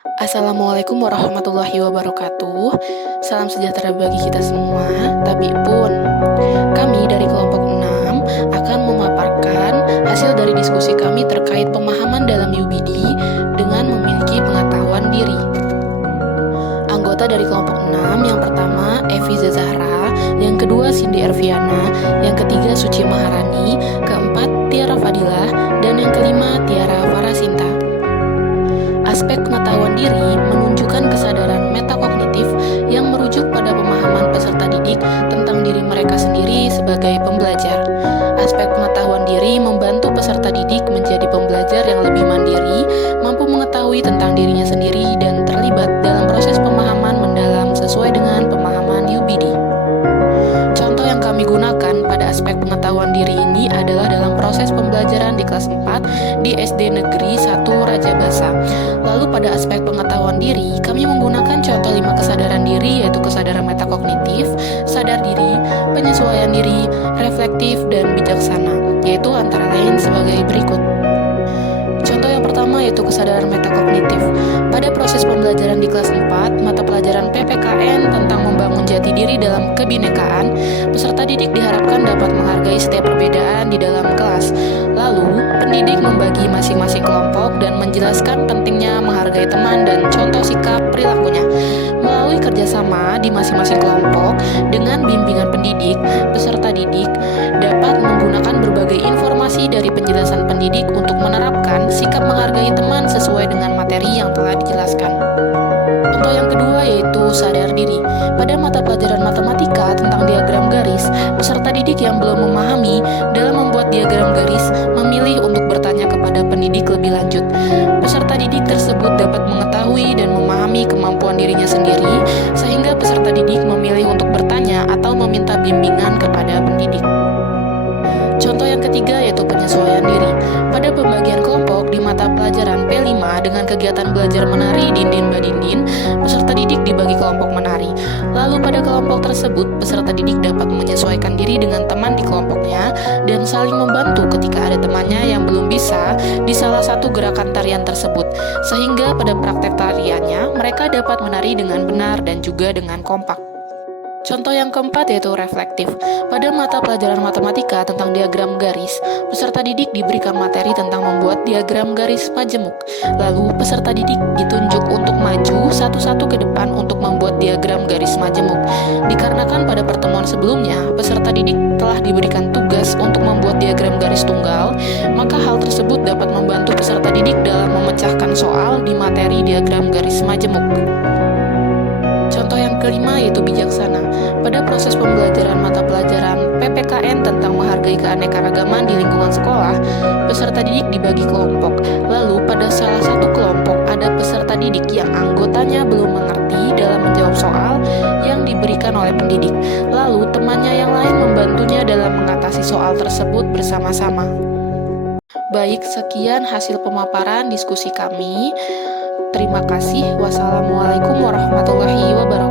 Assalamualaikum warahmatullahi wabarakatuh. Salam sejahtera bagi kita semua. Tapi pun, kami dari kelompok 6 akan memaparkan hasil dari diskusi kami terkait pemahaman dalam UBD dengan memiliki pengetahuan diri. Anggota dari kelompok 6 yang pertama Evi Zahra, yang kedua Cindy Erviana, yang ketiga Suci Maharani, keempat Tiara Fadilah, dan yang kelima Tiara Farasinta. Aspek pengetahuan diri menunjukkan kesadaran metakognitif yang merujuk pada pemahaman peserta didik tentang diri mereka sendiri sebagai pembelajar. Aspek pengetahuan diri membantu peserta didik menjadi pembelajar yang lebih mandiri, mampu mengetahui tentang dirinya sendiri, dan terlibat dalam proses pemahaman mendalam sesuai dengan pemahaman UBD. Contoh yang kami gunakan pada aspek pengetahuan diri ini adalah dalam proses pembelajaran di kelas 4 di SD Negeri 1 Raja Basa. Lalu pada aspek pengetahuan diri, kami menggunakan contoh 5 kesadaran diri, yaitu kesadaran metakognitif, sadar diri, penyesuaian diri, reflektif, dan bijaksana, yaitu antara lain sebagai berikut. Contoh yang pertama yaitu kesadaran metakognitif. Pada proses pembelajaran di kelas 4, mata pelajaran PPKN tentang membangun jati diri dalam kebinekaan, peserta didik diharapkan dapat menghargai setiap perbedaan di dalam kelas. Lalu, pendidik membagi masing-masing kelompok dan menjelaskan pentingnya menghargai teman dan contoh sikap perilakunya. Melalui kerjasama di masing-masing kelompok dengan bimbingan pendidik, peserta didik dapat menggunakan berbagai informasi dari penjelasan pendidik untuk menerapkan sikap menghargai teman sesuai dengan materi yang telah dijelaskan. Contoh yang kedua yaitu sadar diri. Pada mata pelajaran matematika tentang diagram garis, peserta didik yang belum memahami dalam membuat diagram garis memilih untuk bertanya kepada pendidik lebih lanjut. Peserta didik tersebut dapat mengetahui dan memahami kemampuan dirinya sendiri, sehingga peserta didik memilih untuk bertanya atau meminta bimbingan kepada pendidik. Contoh yang ketiga yaitu penyesuaian diri. Pada pembagian kelompok di mata pelajaran P5 dengan kegiatan belajar menari Dindin Badindin, peserta didik dibagi kelompok menari. Lalu pada kelompok tersebut, peserta didik dapat menyesuaikan diri dengan teman di kelompoknya dan saling membantu ketika ada temannya yang belum bisa di salah satu gerakan tarian tersebut. Sehingga pada praktek tariannya, mereka dapat menari dengan benar dan juga dengan kompak. Contoh yang keempat yaitu reflektif. Pada mata pelajaran matematika tentang diagram garis, peserta didik diberikan materi tentang membuat diagram garis majemuk. Lalu peserta didik ditunjuk untuk maju satu-satu ke depan untuk membuat diagram garis majemuk. Dikarenakan pada pertemuan sebelumnya, peserta didik telah diberikan tugas untuk membuat diagram garis tunggal, maka hal tersebut dapat membantu peserta didik dalam memecahkan soal di materi diagram garis majemuk. Contoh yang kelima yaitu bijaksana. Pada proses pembelajaran mata pelajaran PPKN tentang menghargai keanekaragaman di lingkungan sekolah, peserta didik dibagi kelompok. Lalu pada salah satu kelompok ada peserta didik yang anggotanya belum mengerti dalam menjawab soal yang diberikan oleh pendidik. Lalu temannya yang lain membantunya dalam mengatasi soal tersebut bersama-sama. Baik, sekian hasil pemaparan diskusi kami. Terima kasih. Wassalamualaikum warahmatullahi wabarakatuh.